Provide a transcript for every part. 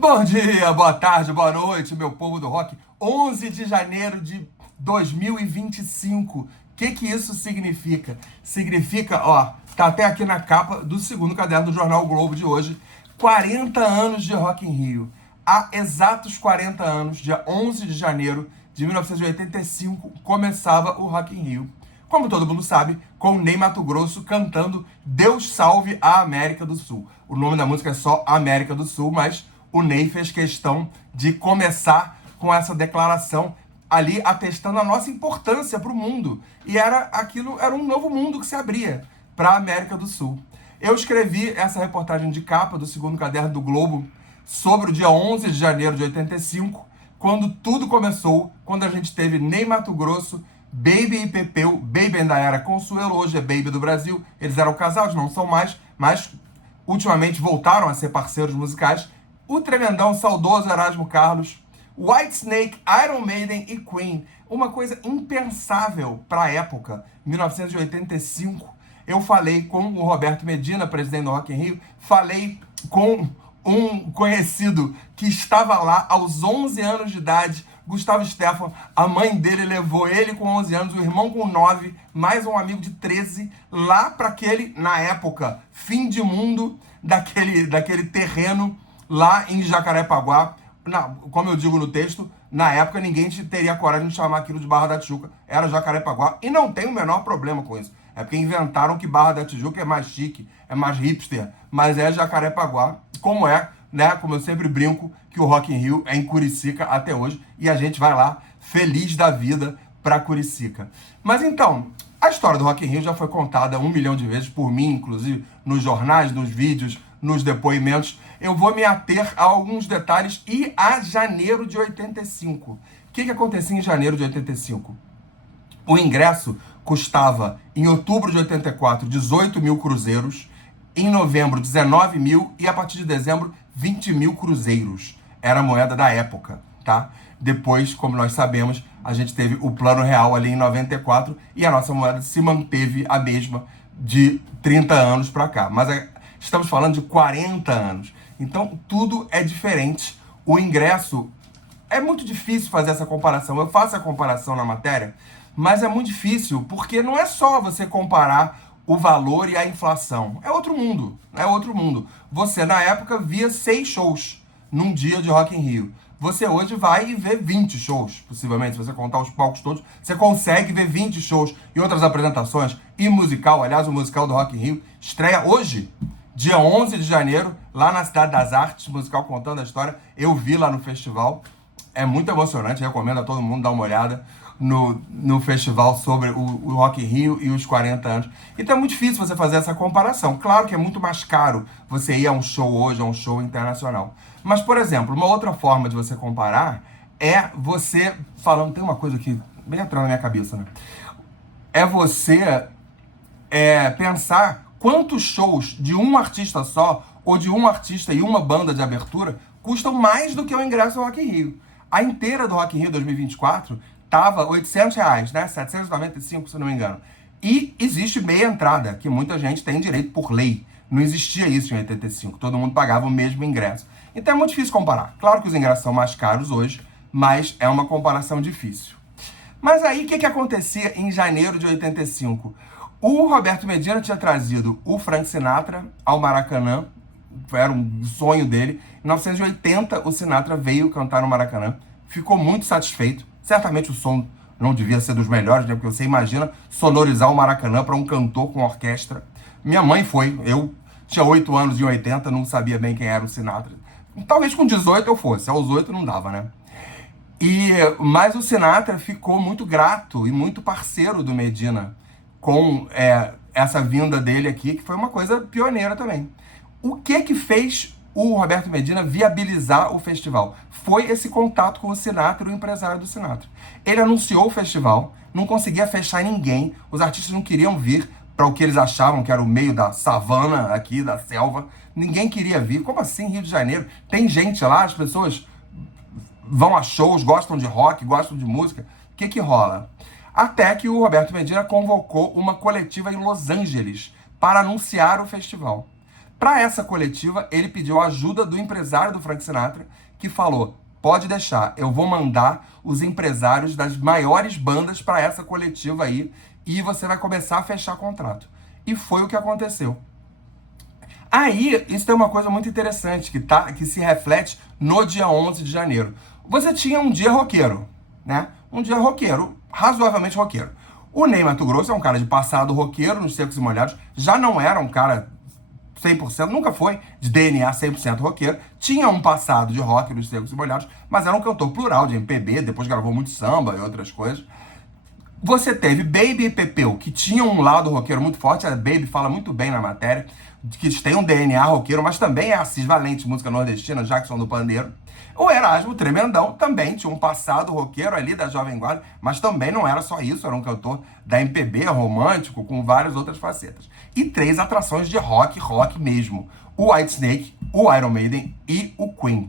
Bom dia, boa tarde, boa noite, meu povo do rock. 11 de janeiro de 2025. O que isso significa? Significa, ó, tá até aqui na capa do segundo caderno do jornal o Globo de hoje, 40 anos de Rock in Rio. Há exatos 40 anos, dia 11 de janeiro de 1985, começava o Rock in Rio. Como todo mundo sabe, com o Ney Matogrosso cantando Deus Salve a América do Sul. O nome da música é só América do Sul, mas o Ney fez questão de começar com essa declaração ali, atestando a nossa importância para o mundo. E era um novo mundo que se abria para a América do Sul. Eu escrevi essa reportagem de capa do segundo caderno do Globo sobre o dia 11 de janeiro de 85, quando tudo começou, quando a gente teve Ney Matogrosso, Baby e Pepeu. Baby ainda era Consuelo, hoje é Baby do Brasil. Eles eram casados, não são mais, mas ultimamente voltaram a ser parceiros musicais. O tremendão, saudoso Erasmo Carlos, Whitesnake, Iron Maiden e Queen. Uma coisa impensável para a época, 1985. Eu falei com o Roberto Medina, presidente do Rock in Rio, falei com um conhecido que estava lá aos 11 anos de idade, Gustavo Stefan. A mãe dele levou ele com 11 anos, o irmão com 9, mais um amigo de 13, lá para aquele, na época, fim de mundo daquele terreno lá em Jacarepaguá. Como eu digo no texto, na época ninguém teria coragem de chamar aquilo de Barra da Tijuca, era Jacarepaguá, e não tem o menor problema com isso. É porque inventaram que Barra da Tijuca é mais chique, é mais hipster, mas é Jacarepaguá, como eu sempre brinco, que o Rock in Rio é em Curicica até hoje, e a gente vai lá feliz da vida para Curicica. Mas então, a história do Rock in Rio já foi contada 1 milhão de vezes por mim, inclusive nos jornais, nos vídeos, nos depoimentos. Eu vou me ater a alguns detalhes e a janeiro de 85. O que acontecia em janeiro de 85? O ingresso custava, em outubro de 84, 18 mil cruzeiros, em novembro, 19 mil e a partir de dezembro, 20 mil cruzeiros. Era a moeda da época, tá? Depois, como nós sabemos, a gente teve o Plano Real ali em 94 e a nossa moeda se manteve a mesma de 30 anos para cá. Mas estamos falando de 40 anos. Então, tudo é diferente. O ingresso... É muito difícil fazer essa comparação. Eu faço a comparação na matéria, mas é muito difícil porque não é só você comparar o valor e a inflação. É outro mundo. É outro mundo. Você, na época, via 6 shows num dia de Rock in Rio. Você hoje vai e vê 20 shows, possivelmente. Se você contar os palcos todos, você consegue ver 20 shows e outras apresentações. E musical, aliás, o musical do Rock in Rio estreia hoje, dia 11 de janeiro, lá na Cidade das Artes, musical contando a história. Eu vi lá no festival. É muito emocionante, recomendo a todo mundo dar uma olhada no festival sobre o Rock in Rio e os 40 anos. Então é muito difícil você fazer essa comparação. Claro que é muito mais caro você ir a um show hoje, a um show internacional. Mas, por exemplo, uma outra forma de você comparar é você falando... Tem uma coisa que bem entrando na minha cabeça, né? É você pensar quantos shows de um artista só ou de um artista e uma banda de abertura custam mais do que o ingresso ao Rock in Rio. A inteira do Rock in Rio 2024 tava R$800, né? 795, se não me engano. E existe meia entrada, que muita gente tem direito por lei. Não existia isso em 85. Todo mundo pagava o mesmo ingresso. Então é muito difícil comparar. Claro que os ingressos são mais caros hoje, mas é uma comparação difícil. Mas aí, o que acontecia em janeiro de 85? O Roberto Medina tinha trazido o Frank Sinatra ao Maracanã. Era um sonho dele. Em 1980, o Sinatra veio cantar no Maracanã. Ficou muito satisfeito. Certamente o som não devia ser dos melhores, né? Porque você imagina sonorizar o Maracanã para um cantor com orquestra. Minha mãe foi. Eu tinha 8 anos em 80, não sabia bem quem era o Sinatra. Talvez com 18 eu fosse. Aos 8 não dava, né? Mas o Sinatra ficou muito grato e muito parceiro do Medina com essa vinda dele aqui, que foi uma coisa pioneira também. O que fez o Roberto Medina viabilizar o festival? Foi esse contato com o Sinatra, o empresário do Sinatra. Ele anunciou o festival, não conseguia fechar ninguém, os artistas não queriam vir para o que eles achavam que era o meio da savana aqui, da selva. Ninguém queria vir. Como assim, Rio de Janeiro? Tem gente lá, as pessoas vão a shows, gostam de rock, gostam de música. O que rola? Até que o Roberto Medina convocou uma coletiva em Los Angeles para anunciar o festival. Para essa coletiva, ele pediu a ajuda do empresário do Frank Sinatra, que falou: pode deixar, eu vou mandar os empresários das maiores bandas para essa coletiva aí e você vai começar a fechar contrato. E foi o que aconteceu. Aí, isso tem uma coisa muito interessante que se reflete no dia 11 de janeiro. Você tinha um dia roqueiro, né? Um dia roqueiro, razoavelmente roqueiro. O Ney Matogrosso é um cara de passado roqueiro nos Secos e Molhados, já não era um cara 100%, nunca foi de DNA 100% roqueiro, tinha um passado de rock nos Secos e Molhados, mas era um cantor plural de MPB, depois gravou muito samba e outras coisas. Você teve Baby e Pepeu, que tinham um lado roqueiro muito forte, a Baby fala muito bem na matéria, que tem um DNA roqueiro, mas também é Assis Valente, música nordestina, Jackson do Pandeiro. O Erasmo Tremendão também tinha um passado roqueiro ali da Jovem Guarda, mas também não era só isso, era um cantor da MPB, romântico, com várias outras facetas. E 3 atrações de rock mesmo. O Whitesnake, o Iron Maiden e o Queen.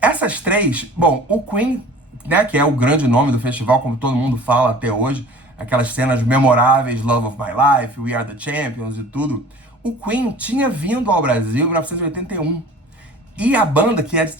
Essas 3, bom, o Queen, né, que é o grande nome do festival, como todo mundo fala até hoje, aquelas cenas memoráveis, Love of My Life, We Are the Champions e tudo. O Queen tinha vindo ao Brasil em 1981. E a banda, que é,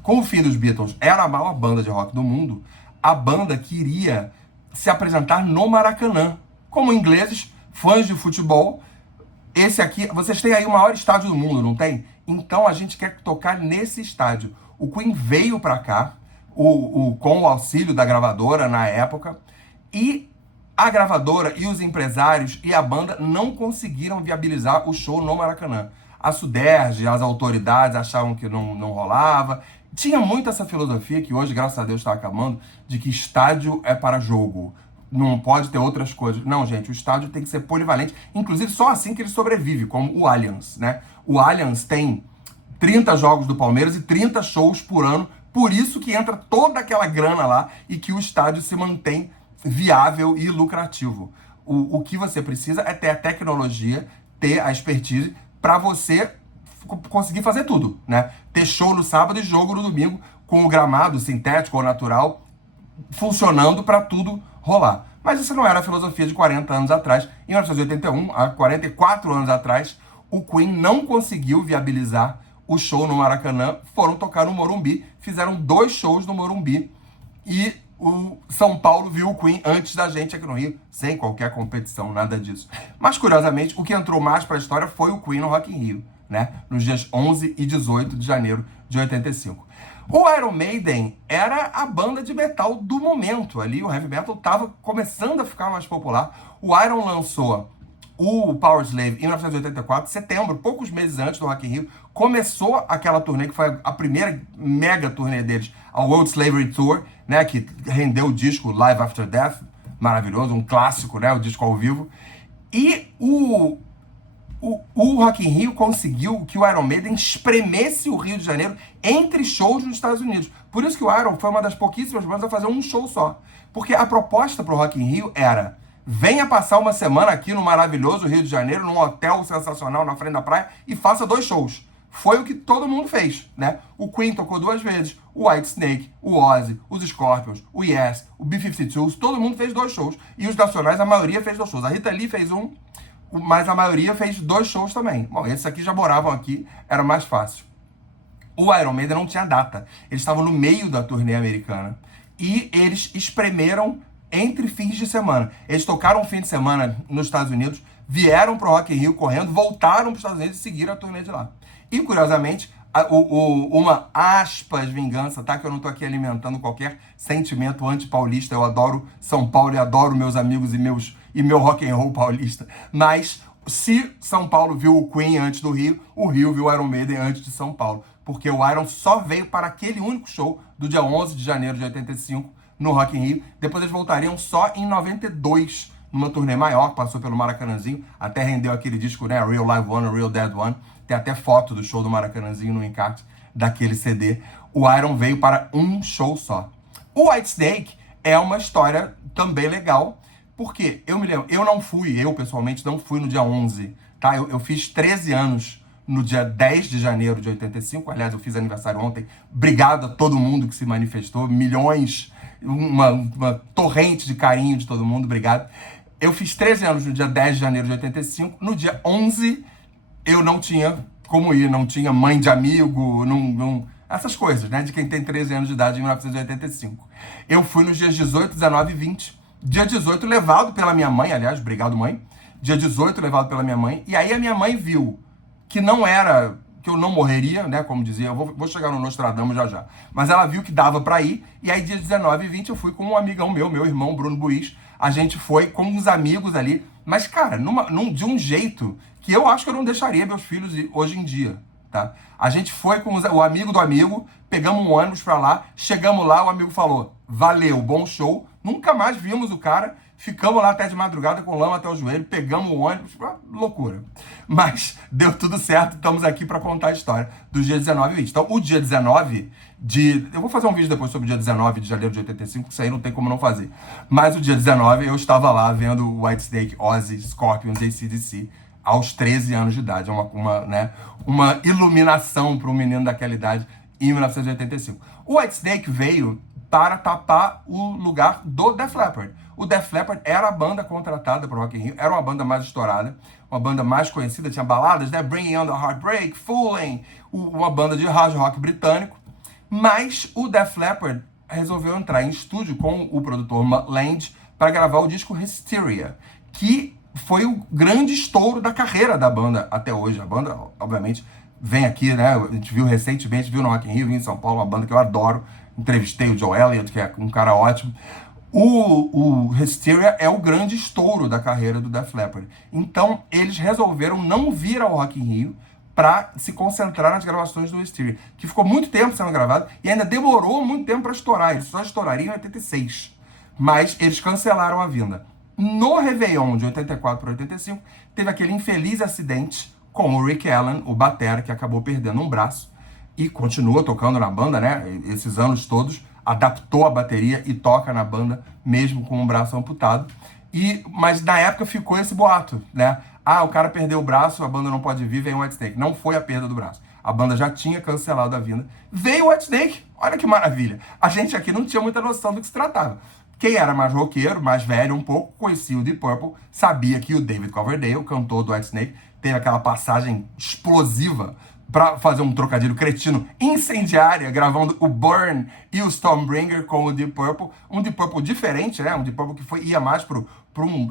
com o fim dos Beatles, era a maior banda de rock do mundo, a banda queria se apresentar no Maracanã. Como ingleses, fãs de futebol, esse aqui, vocês têm aí o maior estádio do mundo, não tem? Então a gente quer tocar nesse estádio. O Queen veio pra cá, com o auxílio da gravadora na época, e a gravadora e os empresários e a banda não conseguiram viabilizar o show no Maracanã. A Suderge, as autoridades achavam que não rolava. Tinha muito essa filosofia, que hoje, graças a Deus, está acabando, de que estádio é para jogo. Não pode ter outras coisas. Não, gente, o estádio tem que ser polivalente. Inclusive, só assim que ele sobrevive, como o Allianz, né? O Allianz tem 30 jogos do Palmeiras e 30 shows por ano. Por isso que entra toda aquela grana lá e que o estádio se mantém viável e lucrativo. O que você precisa é ter a tecnologia, ter a expertise para você conseguir fazer tudo, né? Ter show no sábado e jogo no domingo, com o gramado sintético ou natural funcionando para tudo rolar. Mas isso não era a filosofia de 40 anos atrás. Em 1981, há 44 anos atrás, o Queen não conseguiu viabilizar o show no Maracanã, foram tocar no Morumbi, fizeram 2 shows no Morumbi e o São Paulo viu o Queen antes da gente aqui no Rio, sem qualquer competição, nada disso. Mas, curiosamente, o que entrou mais para a história foi o Queen no Rock in Rio, né? Nos dias 11 e 18 de janeiro de 85. O Iron Maiden era a banda de metal do momento ali, o heavy metal estava começando a ficar mais popular. O Iron lançou o Powerslave em 1984, setembro, poucos meses antes do Rock in Rio, começou aquela turnê que foi a primeira mega turnê deles, a World Slavery Tour, né, que rendeu o disco Live After Death, maravilhoso, um clássico, né, o disco ao vivo. E o Rock in Rio conseguiu que o Iron Maiden espremesse o Rio de Janeiro entre shows nos Estados Unidos. Por isso que o Iron foi uma das pouquíssimas bandas a fazer um show só. Porque a proposta pro Rock in Rio era: venha passar uma semana aqui no maravilhoso Rio de Janeiro, num hotel sensacional na frente da praia, e faça 2 shows. Foi o que todo mundo fez, né? O Queen tocou 2 vezes, o Whitesnake, o Ozzy, os Scorpions, o Yes, o B-52s, todo mundo fez 2 shows. E os nacionais, a maioria fez 2 shows. A Rita Lee fez um, mas a maioria fez 2 shows também. Bom, esses aqui já moravam aqui, era mais fácil. O Iron Maiden não tinha data. Eles estavam no meio da turnê americana. E eles espremeram entre fins de semana. Eles tocaram um fim de semana nos Estados Unidos, vieram pro Rock in Rio correndo, voltaram para os Estados Unidos e seguiram a turnê de lá. E, curiosamente, uma aspas vingança, tá? Que eu não tô aqui alimentando qualquer sentimento anti-paulista. Eu adoro São Paulo e adoro meus amigos e meu rock and roll paulista. Mas se São Paulo viu o Queen antes do Rio, o Rio viu o Iron Maiden antes de São Paulo. Porque o Iron só veio para aquele único show do dia 11 de janeiro de 85 no Rock in Rio. Depois eles voltariam só em 92, numa turnê maior, passou pelo Maracanãzinho, até rendeu aquele disco, né? Real Live One, Real Dead One. Tem até foto do show do Maracanãzinho no encarte daquele CD. O Iron veio para um show só. O Whitesnake é uma história também legal, porque eu me lembro, eu pessoalmente não fui no dia 11, tá? Eu fiz 13 anos no dia 10 de janeiro de 85, aliás, eu fiz aniversário ontem. Obrigado a todo mundo que se manifestou, milhões, uma torrente de carinho de todo mundo, obrigado. Eu fiz 13 anos no dia 10 de janeiro de 85, no dia 11 eu não tinha como ir, não tinha mãe de amigo, essas coisas, né? De quem tem 13 anos de idade em 1985. Eu fui nos dias 18, 19 e 20. Dia 18 levado pela minha mãe, aliás, obrigado mãe. Dia 18 levado pela minha mãe. E aí a minha mãe viu que não era, que eu não morreria, né? Como dizia, eu vou chegar no Nostradamus já já. Mas ela viu que dava pra ir. E aí dia 19 e 20 eu fui com um amigão meu irmão, Bruno Buiz. A gente foi com uns amigos ali. Mas, cara, de um jeito que eu acho que eu não deixaria meus filhos ir hoje em dia, tá? A gente foi com o amigo do amigo, pegamos um ônibus pra lá, chegamos lá, o amigo falou, valeu, bom show. Nunca mais vimos o cara, ficamos lá até de madrugada com lama até o joelho, pegamos o ônibus, loucura. Mas deu tudo certo, estamos aqui para contar a história do dia 19 e 20. Então, o dia 19 eu vou fazer um vídeo depois sobre o dia 19 de janeiro de 85, que isso aí não tem como não fazer. Mas o dia 19 eu estava lá vendo o Whitesnake, Ozzy, Scorpions e AC/DC aos 13 anos de idade. É uma iluminação para um menino daquela idade em 1985. O Whitesnake veio para tapar o lugar do Def Leppard. O Def Leppard era a banda contratada para o Rock in Rio, era uma banda mais estourada, uma banda mais conhecida, tinha baladas, né? Bringing on the Heartbreak, Fooling, uma banda de hard rock britânico. Mas o Def Leppard resolveu entrar em estúdio com o produtor Mutt Lange para gravar o disco Hysteria, que foi o grande estouro da carreira da banda até hoje. A banda, obviamente, vem aqui, né? A gente viu recentemente, viu no Rock in Rio, viu em São Paulo, uma banda que eu adoro. Entrevistei o Joe Elliott, que é um cara ótimo. O Hysteria é o grande estouro da carreira do Def Leppard. Então, eles resolveram não vir ao Rock in Rio para se concentrar nas gravações do Hysteria, que ficou muito tempo sendo gravado e ainda demorou muito tempo para estourar. Eles só estourariam em 86. Mas eles cancelaram a vinda. No Réveillon de 84 para 85, teve aquele infeliz acidente com o Rick Allen, o batera, que acabou perdendo um braço e continua tocando na banda, né? Esses anos todos, adaptou a bateria e toca na banda, mesmo com um braço amputado. Mas na época ficou esse boato, né? Ah, o cara perdeu o braço, a banda não pode vir, vem o Whitesnake. Não foi a perda do braço. A banda já tinha cancelado a vinda. Veio o Whitesnake. Olha que maravilha. A gente aqui não tinha muita noção do que se tratava. Quem era mais roqueiro, mais velho um pouco, conhecia o Deep Purple, sabia que o David Coverdale, o cantor do Whitesnake, teve aquela passagem explosiva para fazer um trocadilho cretino incendiária, gravando o Burn e o Stormbringer com o Deep Purple. Um Deep Purple diferente, né? Um Deep Purple que ia mais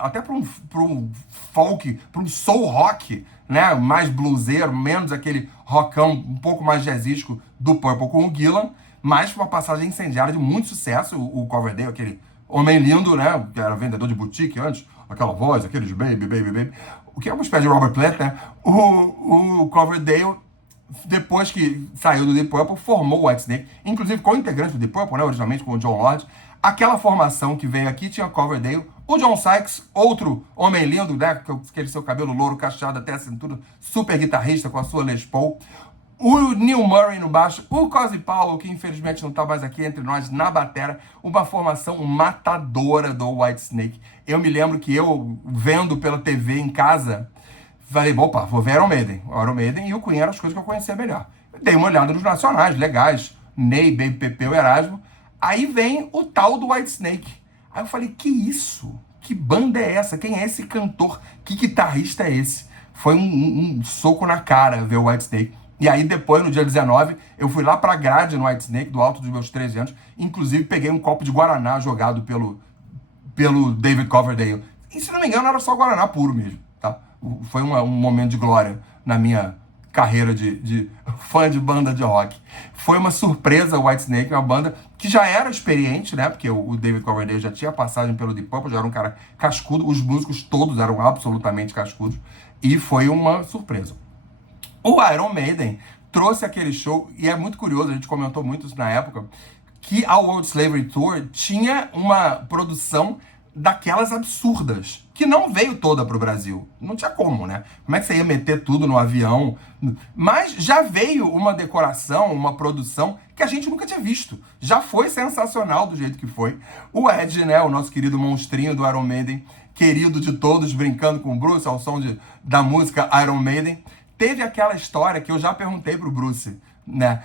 até para um folk, para um soul rock, né? Mais bluseiro, menos aquele rockão um pouco mais jazzístico do Purple com o Gillan, mas uma passagem incendiária de muito sucesso. O Coverdale, aquele homem lindo, né? Que era vendedor de boutique antes, aquela voz, aqueles baby, baby, baby. O que é uma espécie de Robert Plant, né? O Coverdale, depois que saiu do Deep Purple, formou o Whitesnake, inclusive com o integrante do Deep Purple, né? Originalmente com o John Lord. Aquela formação que veio aqui tinha Coverdale, o John Sykes, outro homem lindo, né? Com aquele seu cabelo louro cacheado até a cintura, super guitarrista com a sua Les Paul. O Neil Murray no baixo, o Cozy Powell, que infelizmente não está mais aqui entre nós, na batera, uma formação matadora do Whitesnake. Eu me lembro que eu, vendo pela TV em casa, falei, opa, vou ver Iron Maiden e o Queen eram as coisas que eu conhecia melhor. Dei uma olhada nos nacionais, legais, Ney, Baby Pepeu, Erasmo. Aí vem o tal do Whitesnake. Aí eu falei, que isso? Que banda é essa? Quem é esse cantor? Que guitarrista é esse? Foi um soco na cara ver o Whitesnake. E aí depois, no dia 19, eu fui lá pra grade no Whitesnake, do alto dos meus 13 anos. Inclusive, peguei um copo de Guaraná jogado pelo David Coverdale. E se não me engano, era só Guaraná puro mesmo, tá? Foi um momento de glória na minha carreira de fã de banda de rock. Foi uma surpresa o Whitesnake, uma banda que já era experiente, né? Porque o David Coverdale já tinha passagem pelo Deep Purple, já era um cara cascudo. Os músicos todos eram absolutamente cascudos. E foi uma surpresa. O Iron Maiden trouxe aquele show, e é muito curioso, a gente comentou muito isso na época, que a World Slavery Tour tinha uma produção daquelas absurdas, que não veio toda pro Brasil. Não tinha como, né? Como é que você ia meter tudo no avião? Mas já veio uma decoração, uma produção que a gente nunca tinha visto. Já foi sensacional do jeito que foi. O Ed, né, o nosso querido monstrinho do Iron Maiden, querido de todos, brincando com o Bruce ao som da música Iron Maiden, teve aquela história que eu já perguntei pro Bruce né?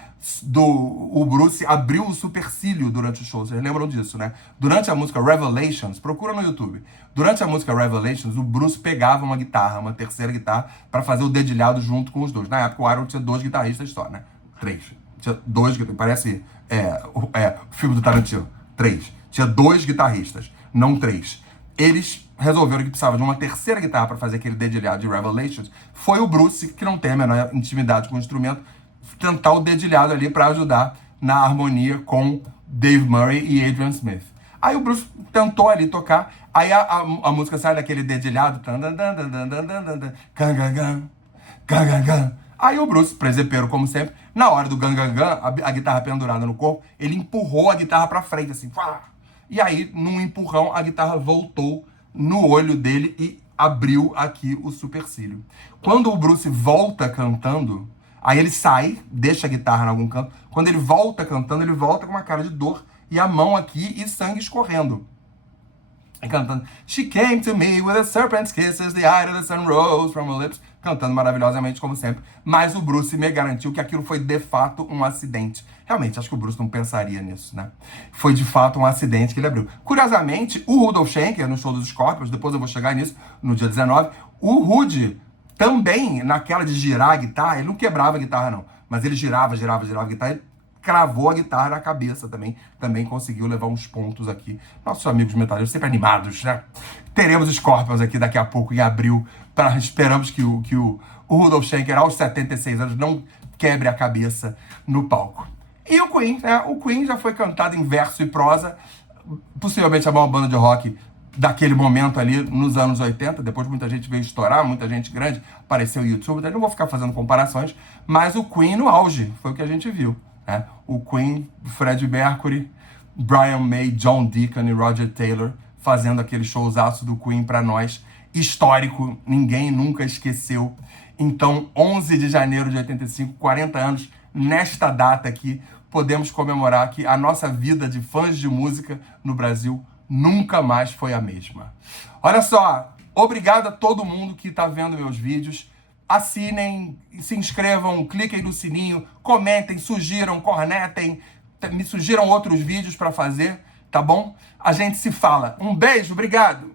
O Bruce abriu o supercílio durante o show, vocês lembram disso, né? Durante a música Revelations, procura no YouTube. Durante a música Revelations, o Bruce pegava uma guitarra, uma terceira guitarra, para fazer o dedilhado junto com os dois. Na época, o Iron tinha 2 guitarristas só, né? 3. Tinha 2 guitarristas, parece o filme do Tarantino. 3. Tinha 2 guitarristas, não 3. Eles resolveram que precisava de uma terceira guitarra para fazer aquele dedilhado de Revelations. Foi o Bruce, que não tem a menor intimidade com o instrumento, tentar o dedilhado ali para ajudar na harmonia com Dave Murray e Adrian Smith. Aí o Bruce tentou ali tocar, aí a música sai daquele dedilhado, aí o Bruce, presepeiro como sempre, na hora do gangangan, a guitarra pendurada no corpo, ele empurrou a guitarra para frente, assim, e aí, num empurrão, a guitarra voltou no olho dele e abriu aqui o supercílio. Quando o Bruce volta cantando, aí ele sai, deixa a guitarra em algum canto. Quando ele volta cantando, ele volta com uma cara de dor e a mão aqui e sangue escorrendo. E cantando, She came to me with a serpent's kisses, the eye of the sun rose from her lips. Cantando maravilhosamente, como sempre. Mas o Bruce me garantiu que aquilo foi, de fato, um acidente. Realmente, acho que o Bruce não pensaria nisso, né? Foi, de fato, um acidente que ele abriu. Curiosamente, o Rudolf Schenker, no show dos Scorpions, depois eu vou chegar nisso, no dia 19, o Rudy também, naquela de girar a guitarra, ele não quebrava a guitarra, não. Mas ele girava a guitarra, ele cravou a guitarra na cabeça também conseguiu levar uns pontos aqui. Nossos amigos metaleiros sempre animados, né? Teremos Scorpions aqui daqui a pouco, em abril, esperamos que o Rudolf Schenker, aos 76 anos, não quebre a cabeça no palco. E o Queen, né? O Queen já foi cantado em verso e prosa, possivelmente a maior banda de rock daquele momento ali, nos anos 80, depois muita gente veio estourar, muita gente grande apareceu no YouTube, então não vou ficar fazendo comparações, mas o Queen no auge, foi o que a gente viu, né? O Queen, Freddie Mercury, Brian May, John Deacon e Roger Taylor fazendo aquele showzaço do Queen pra nós, histórico, ninguém nunca esqueceu. Então, 11 de janeiro de 85, 40 anos, nesta data aqui, podemos comemorar que a nossa vida de fãs de música no Brasil nunca mais foi a mesma. Olha só, obrigado a todo mundo que está vendo meus vídeos. Assinem, se inscrevam, cliquem no sininho, comentem, sugiram, cornetem, me sugiram outros vídeos para fazer, tá bom? A gente se fala. Um beijo, obrigado!